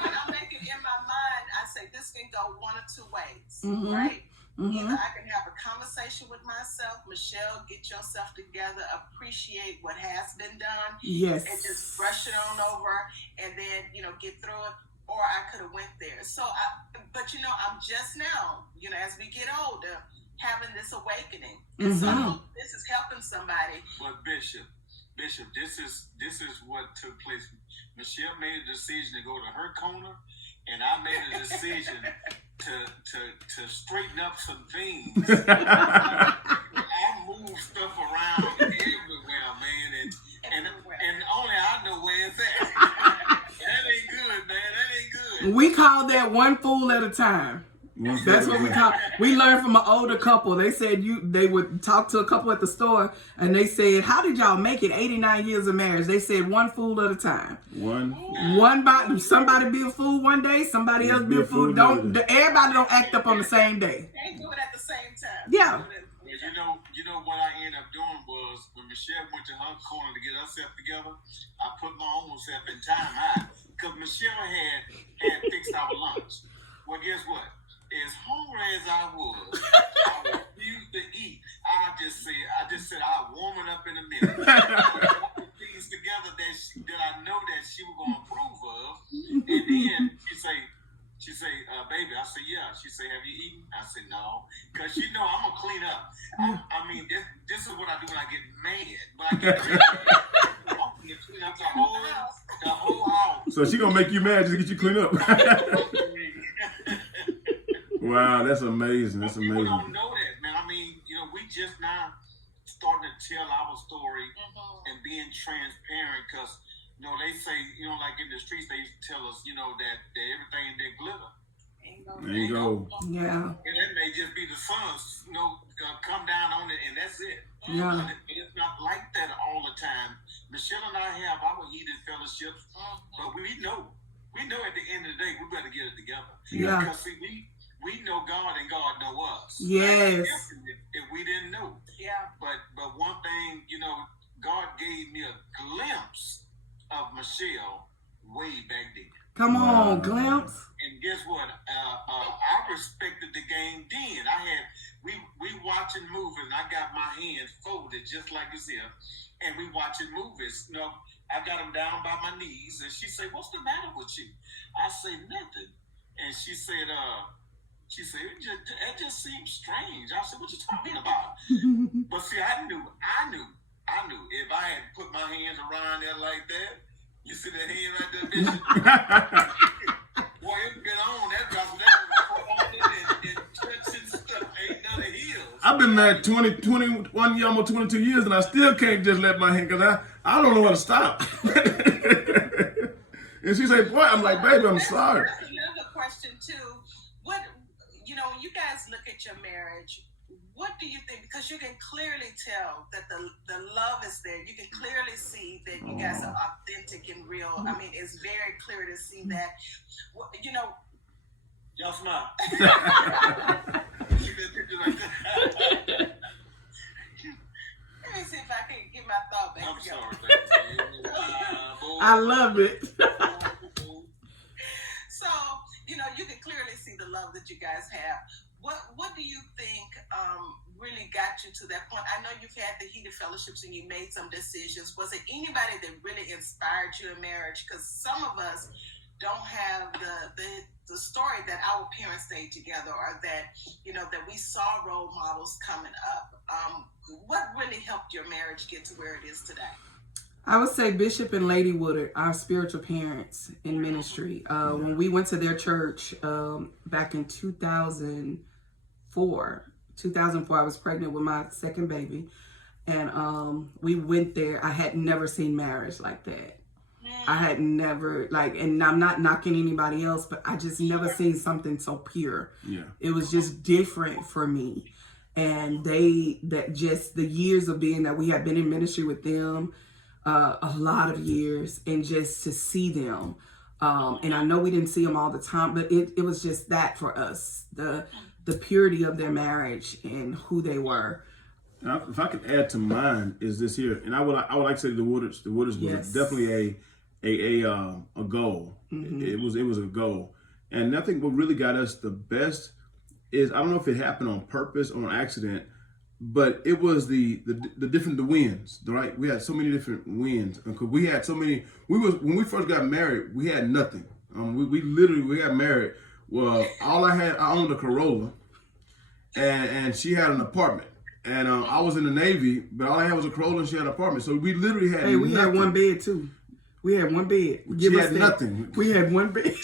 I'm thinking in my mind, I say this can go one or two ways, right? Either I can have a conversation with myself, Michelle, get yourself together, appreciate what has been done, Yes. and just brush it on over, and then get through it. Or I could have went there. So, but I'm just now, as we get older, having this awakening, and so I hope this is helping somebody. But Bishop, this is what took place. Michelle made a decision to go to her corner, and I made a decision to straighten up some things. I move stuff around everywhere, man, and only I know where it's at. That ain't good, man. That ain't good. We call that one fool at a time. That's what we call. We learned from an older couple. They said they would talk to a couple at the store, and they said, "How did y'all make it 89 years of marriage?" They said, "One fool at a time." Somebody be a fool one day, somebody else be a fool. Everybody don't act up on the same day. They do it at the same time. Yeah. Well, you know what I ended up doing was when Michelle went to her corner to get herself together, I put my own self in time out because Michelle had fixed our lunch. Well, guess what? As hungry as I refused to eat. I just said I'll warm it up in a minute. I put things together that I know that she was gonna approve of, and then she say, baby, I said, yeah. She say, have you eaten? I said, no, because she know I'm gonna clean up. I mean, this is what I do when I get mad. When I get mad, I'm gonna clean up the whole house. So she gonna make you mad just to get you clean up. Wow, that's amazing. That's People amazing. don't know that, man. I mean, we just now starting to tell our story and being transparent because, they say, like in the streets, they tell us, that everything they glitter. There you go. Yeah. And that may just be the sun, come down on it, and that's it. Yeah. It's not like that all the time. Michelle and I have our heated fellowships, but we know at the end of the day, we better get it together. Yeah. Because, see, we know God and God know us. Yes. If we didn't know. Yeah. But one thing, God gave me a glimpse of Michelle way back then. Come on, glimpse. And guess what? I respected the game then. We watching movies, and I got my hands folded just like this here, and we watching movies. I got them down by my knees, and she said, "What's the matter with you?" I say, "Nothing." And she said, it just seems strange. I said, what you talking about? But see, I knew if I had put my hands around there like that, you see that hand right there, Bishop? Boy, it's been on. That was and touching stuff. Ain't none of heels. I've been married 21 years, almost 22 years, and I still can't just let my hand, because I don't know how to stop. And she say, boy, I'm like, baby, I'm sorry. That's another question, too. When you guys look at your marriage, what do you think? Because you can clearly tell that the love is there. You can clearly see that you guys are authentic and real. I mean, it's very clear to see that. Y'all smile. Let me see if I can get my thought back. I'm sorry, baby. I love it. So, you can clearly see the love that you guys have. What do you think really got you to that point? I know you've had the heated fellowships and you made some decisions. Was it anybody that really inspired you in marriage? Because some of us don't have the story that our parents stayed together, or that that we saw role models coming up. What really helped your marriage get to where it is today? I would say Bishop and Lady Woodard, our spiritual parents in ministry. When we went to their church back in 2004, I was pregnant with my second baby. And we went there. I had never seen marriage like that. I had never, and I'm not knocking anybody else, but I just never seen something so pure. Yeah. It was just different for me. And the years of being that we had been in ministry with them, a lot of years, and just to see them. And I know we didn't see them all the time, but it was just that for us, the purity of their marriage and who they were. Now, if I could add to mine, is this here, and I would like to say the Woodards Yes. was definitely a goal. It was a goal. And I think what really got us the best is, I don't know if it happened on purpose or on accident, but it was the wins, right? We had so many different wins because we had so many. When we first got married, we had nothing. We got married. Well, I owned a Corolla, and she had an apartment. And I was in the Navy, but all I had was a Corolla and she had an apartment. So we literally had we had one bed too. We had one bed. She had nothing. We had one bed.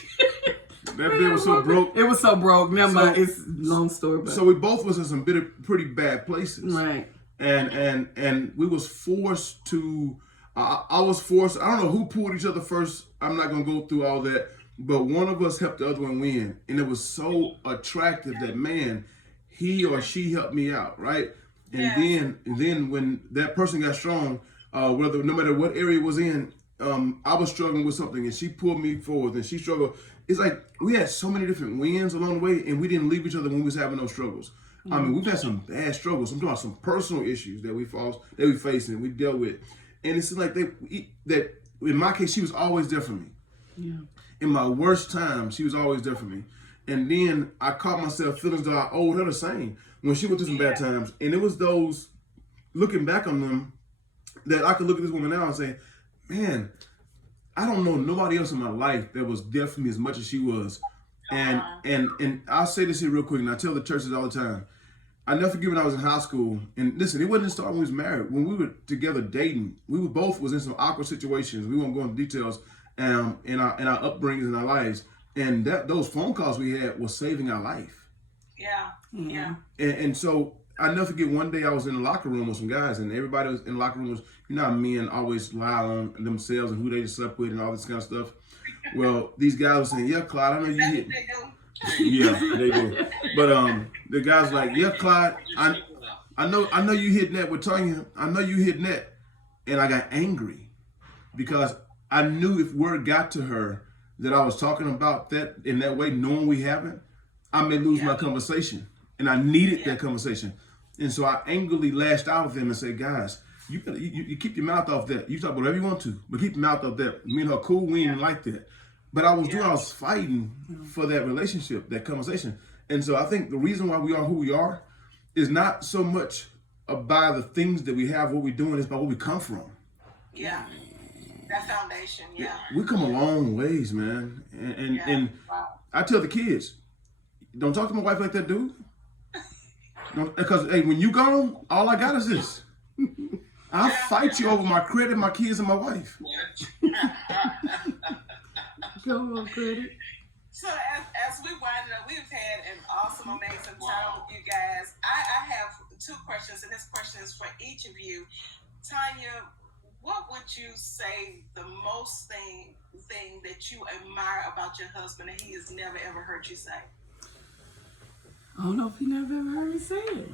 That bed was so broke. It was so broke. Remember, it's a long story. But. So we both was in some pretty bad places. Right. And we was forced to, I was forced, I don't know who pulled each other first. I'm not going to go through all that. But one of us helped the other one win. And it was so attractive that, man, he or she helped me out, right? And then when that person got strong, no matter what area it was in, I was struggling with something and she pulled me forward and she struggled. It's like we had so many different wins along the way and we didn't leave each other when we was having those struggles. Mm-hmm. I mean, we've had some bad struggles. I'm talking about some personal issues that we faced and we dealt with. And it's like that in my case, she was always there for me. Yeah. In my worst time, she was always there for me. And then I caught myself feeling that I owed her the same when she went through some bad times. And it was those, looking back on them, that I could look at this woman now and say, man, I don't know nobody else in my life that was there for me as much as she was. And I'll say this here real quick, and I tell the churches all the time. I never forget when I was in high school, and listen, it wasn't starting when we was married. When we were together dating, we were both was in some awkward situations. We won't go into details in our upbringings and our lives. And those phone calls we had was saving our life. Yeah, yeah. And so I never forget one day I was in the locker room with some guys, and everybody was in the locker room was, you know how men always lie on themselves and who they slept with and all this kind of stuff. Well, these guys were saying, yeah, Clyde, I know you hit. Yeah, they do. But the guys like, yeah, Clyde, I know you hitting that with Tonya. I know you hitting that. And I got angry because I knew if word got to her that I was talking about that in that way, knowing we haven't, I may lose my conversation. And I needed that conversation. And so I angrily lashed out at them and said, guys, you keep your mouth off that. You talk whatever you want to, but keep your mouth off that. Me and her cool, we didn't like that. But I was fighting for that relationship, that conversation. And so I think the reason why we are who we are is not so much about the things that we have, what we're doing, it's about where we come from. Yeah. That foundation, yeah. We come a long ways, man. And wow. I tell the kids, don't talk to my wife like that, dude. Because, hey, when you gone, all I got is this. I'll fight you over my credit, my kids, and my wife. Go on, credit. So as we wind up, we've had an awesome, amazing time with you guys. I have two questions, and this question is for each of you. Tonya, what would you say the most thing that you admire about your husband that he has never ever heard you say? I don't know if he never ever heard me say it.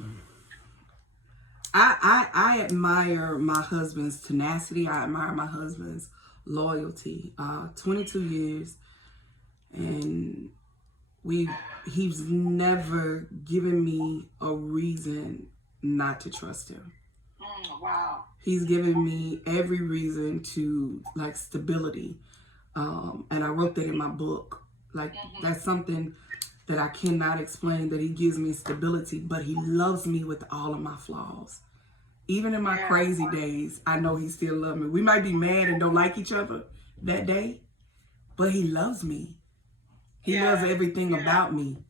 I admire my husband's tenacity. I admire my husband's loyalty. 22 years, and he's never given me a reason not to trust him. Wow. He's given me every reason to, like, stability. And I wrote that in my book. Like, that's something that I cannot explain, that he gives me stability, but he loves me with all of my flaws. Even in my crazy days, I know he still loves me. We might be mad and don't like each other that day, but he loves me. He loves everything about me.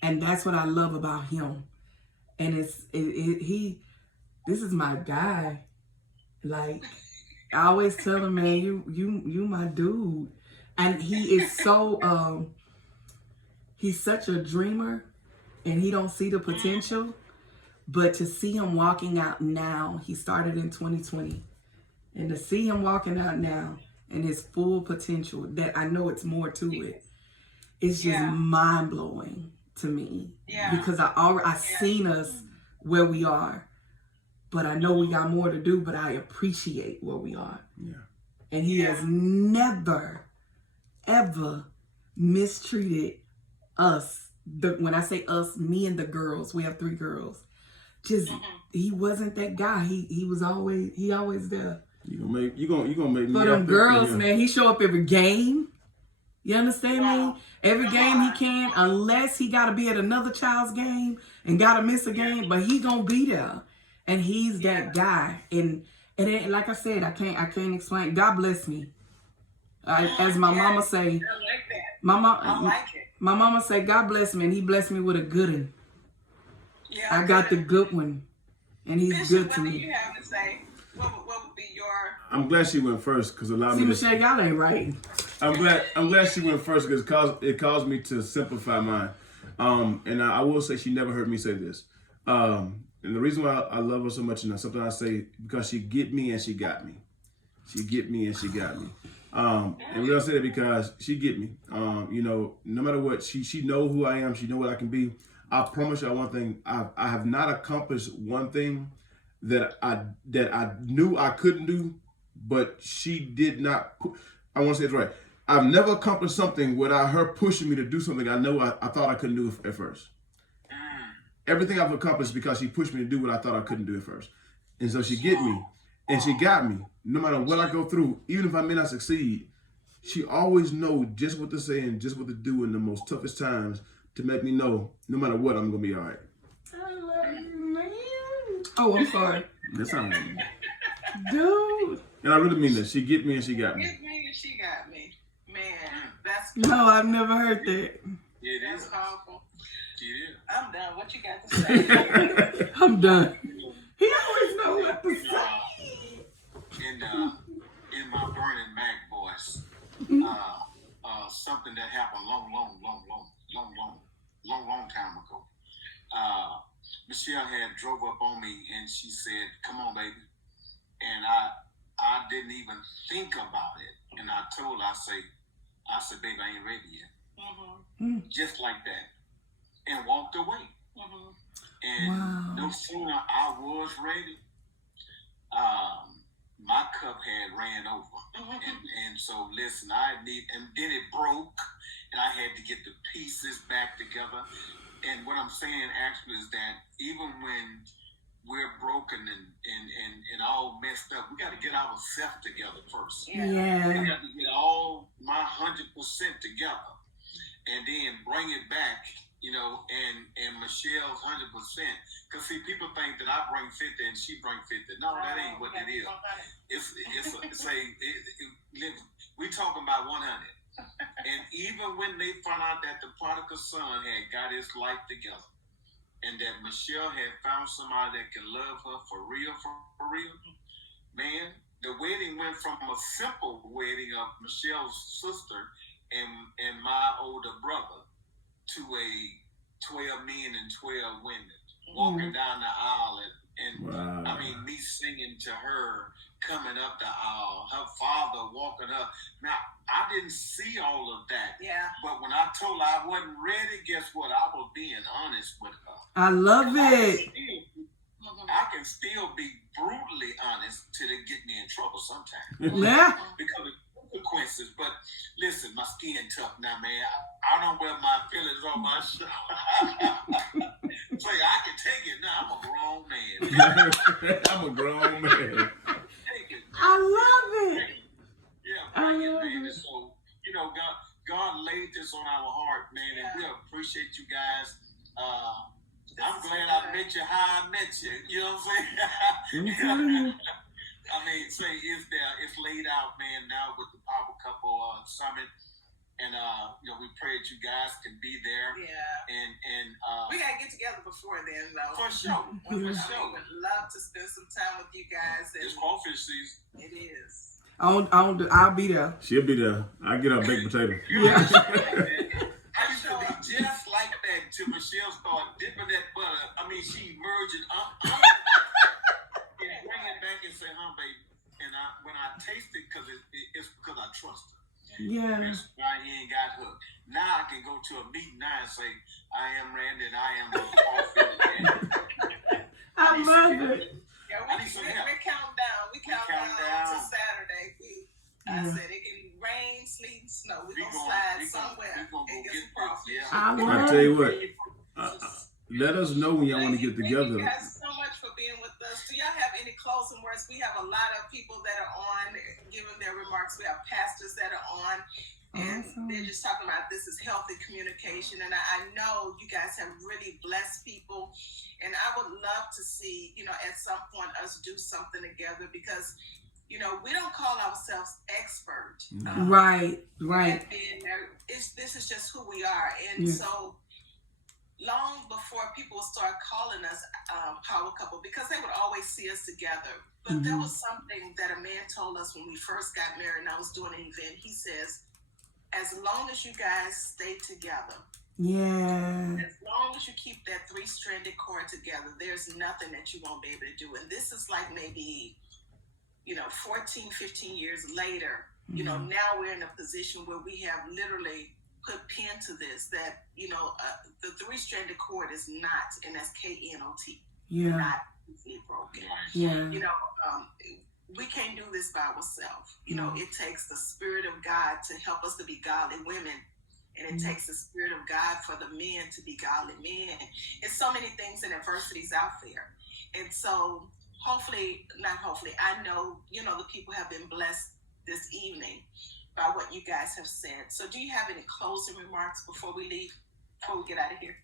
And that's what I love about him. And this is my guy. Like, I always tell him, man, you my dude. And he is so, he's such a dreamer, and he don't see the potential. But to see him walking out now, he started in 2020. And to see him walking out now and his full potential, that I know it's more to it, it's just mind-blowing to me. Yeah. Because I seen us where we are. But I know we got more to do, but I appreciate where we are. Yeah. And he has never, ever mistreated us. When I say us, me and the girls, we have 3 girls. Just, he wasn't that guy. He always there. You gonna make me. For them girls, man, he show up every game. You understand me? Every game he can, unless he got to be at another child's game and got to miss a game, but he gonna be there, and he's that guy. And it, like I said, I can't explain. God bless me. As my mama say, I like that. I like it. My mama say, God bless me, and he blessed me with a good one. Yeah, I got the good one, and he's Bishop, good to what do me. you have to say? What would be your? I'm glad she went first because allowed See, me. Michelle, y'all ain't right. I'm glad she went first because it caused me to simplify mine. And I will say she never heard me say this. And the reason why I love her so much, and something I say, because she get me and she got me. She get me and she got me. And we're gonna say that because she get me. You know, no matter what, she know who I am. She know what I can be. I promise you one thing. I have not accomplished one thing that I knew I couldn't do, but she did not. I want to say it right. I've never accomplished something without her pushing me to do something I know I thought I couldn't do at first. Everything I've accomplished because she pushed me to do what I thought I couldn't do at first. And so she get me, and she got me. No matter what I go through, even if I may not succeed, she always know just what to say and just what to do in the most toughest times to make me know no matter what, I'm going to be all right. I love you, man. Oh, I'm sorry. That's how Dude. And I really mean that. She get me and she got me. Get me and she got me. Man, that's No, I've never heard that. that's powerful. It is. I'm done. What you got to say? I'm done. He always knows what to say. In my Burning Mac voice, something that happened long time ago. Michelle had drove up on me and she said, "Come on, baby," and I didn't even think about it. And I told her, I said, "Baby, I ain't ready yet." Just like that, and walked away. And no sooner I was ready, my cup had ran over. And so listen, and then it broke, and I had to get the pieces back together. And what I'm saying actually is that even when we're broken and all messed up, we got to get ourselves together first. Yeah. We got to get all my 100% together, and then bring it back, you know, and Michelle's 100%. Because see, people think that I bring 50 and she bring 50. No, that ain't what it is. We talking about 100. And even when they found out that the prodigal son had got his life together, and that Michelle had found somebody that can love her for real, man, the wedding went from a simple wedding of Michelle's sister and my older brother to a 12 men and 12 women walking down the aisle, and wow. I mean, me singing to her coming up the aisle, her father walking up. Now, I didn't see all of that. Yeah. But when I told her I wasn't ready, guess what? I was being honest with her. I love it. I can still be brutally honest till they get me in trouble sometimes. Yeah. Because of consequences. But listen, my skin tough now, man. I don't wear my feelings on my shirt. So I can take it now. I'm a grown man. I'm a grown man. I love it. Yeah, bring it, man. And so, you know, God laid this on our heart, man, and we appreciate you guys. I'm glad I met you how I met you. You know what I'm saying? I mean, it's laid out, man, now with the Power Couple Summit. And, you know, we pray that you guys can be there. Yeah. And we got to get together before then, though. For sure. We would love to spend some time with you guys. It's crawfish season. It is. I'll be there. She'll be there. I get her baked potato. Yeah. I used to be just like that till Michelle started dipping that butter. I mean, she merged it up and bring it back and say, baby. And when I taste it, because it's because I trust her. Yeah. That's why he ain't got hooked. Now I can go to a meeting now and say, I am Randy and I am a coffee. I love it. Yeah, we count down. We count down to Saturday. I said it can rain, sleet, and snow. We're going to slide somewhere and get some crawfish. I'll tell you what. Let us know when y'all want to get together. Thank you guys so much for being with us. Do y'all have any closing words? We have a lot of people that are remarks. We have pastors that are on, and they're just talking about this is healthy communication. And I know you guys have really blessed people, and I would love to see, at some point us do something together, because we don't call ourselves expert. Right. This is just who we are. And so long before people start calling us Power Couple, because they would always see us together. But there was something that a man told us when we first got married, and I was doing an event. He says, as long as you guys stay together, as long as you keep that 3-stranded cord together, there's nothing that you won't be able to do. And this is like maybe 14, 15 years later, now we're in a position where we have literally put pen to this, that, the 3-stranded cord is not, and that's KNOT, not broken. We can't do this by ourselves. It takes the Spirit of God to help us to be godly women, and it takes the Spirit of God for the men to be godly men. It's so many things and adversities out there. And so I know, the people have been blessed this evening by what you guys have said. So do you have any closing remarks before we leave, before we get out of here?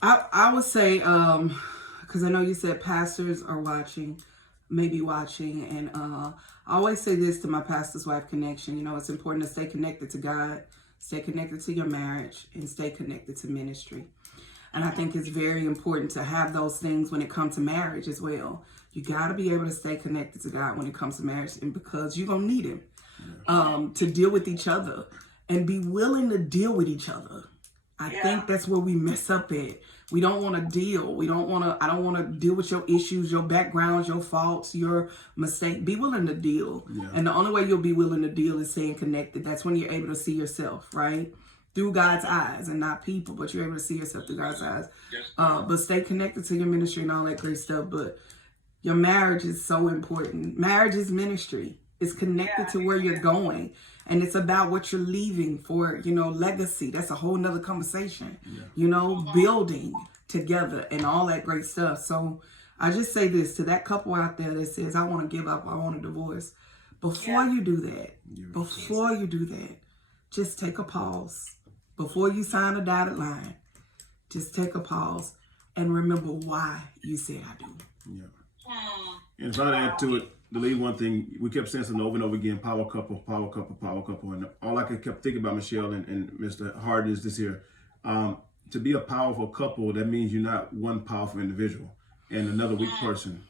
I would say, because I know you said pastors are maybe watching, and I always say this to my pastor's wife connection, it's important to stay connected to God, stay connected to your marriage, and stay connected to ministry. And I think it's very important to have those things when it comes to marriage as well. You got to be able to stay connected to God when it comes to marriage, and because you're going to need him to deal with each other and be willing to deal with each other. I think that's where we mess up at. We don't want to deal. I don't want to deal with your issues, your backgrounds, your faults, your mistake. Be willing to deal. Yeah. And the only way you'll be willing to deal is staying connected. That's when you're able to see yourself, right? Through God's eyes, and not people, but you're able to see yourself through God's eyes. But stay connected to your ministry and all that great stuff. But your marriage is so important. Marriage is ministry. It's connected to where you're going. And it's about what you're leaving for, legacy. That's a whole nother conversation, building together and all that great stuff. So I just say this to that couple out there that says, I want to give up, I want a divorce. Before you do that, just take a pause. Before you sign a dotted line, just take a pause and remember why you said I do. Yeah. And try to add to it, to leave one thing, we kept saying something over and over again, power couple, power couple, power couple. And all I kept thinking about, Michelle and Mr. Harden, is this here. To be a powerful couple, that means you're not one powerful individual and another weak person.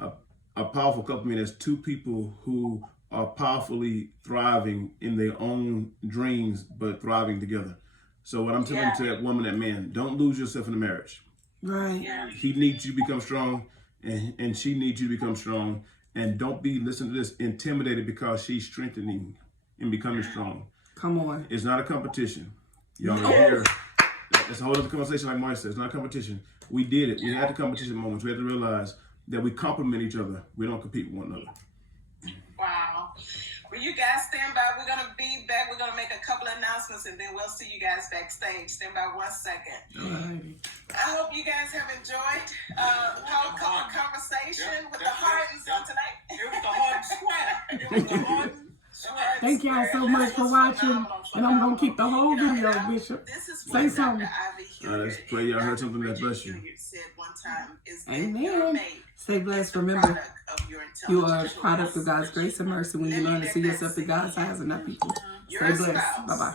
A powerful couple means there's two people who are powerfully thriving in their own dreams, but thriving together. So what I'm telling to that woman, that man, don't lose yourself in the marriage. Right. He needs you to become strong, and she needs you to become strong. And don't be, listen to this, intimidated because she's strengthening and becoming strong. Come on. It's not a competition. Y'all are here. It's a whole other conversation, like Mark said. It's not a competition. We did it. We had the competition moments. We had to realize that we complement each other. We don't compete with one another. Wow. Well, you guys stand by. We're going to be back. We're going to make a couple of announcements, and then we'll see you guys backstage. Stand by 1 second. Alrighty. I hope you guys have enjoyed Power Couple Conversation with the Hardens on tonight. It was the Harden Square. It was the Harden Square. Thank y'all so much for watching. And I'm going to keep the whole video, Bishop. Say something. Let's play. Y'all heard something that bless you. Amen. Stay blessed. Remember, you are a product of God's grace and mercy when you learn to see yourself through God's eyes and not people. Stay blessed. Bye-bye.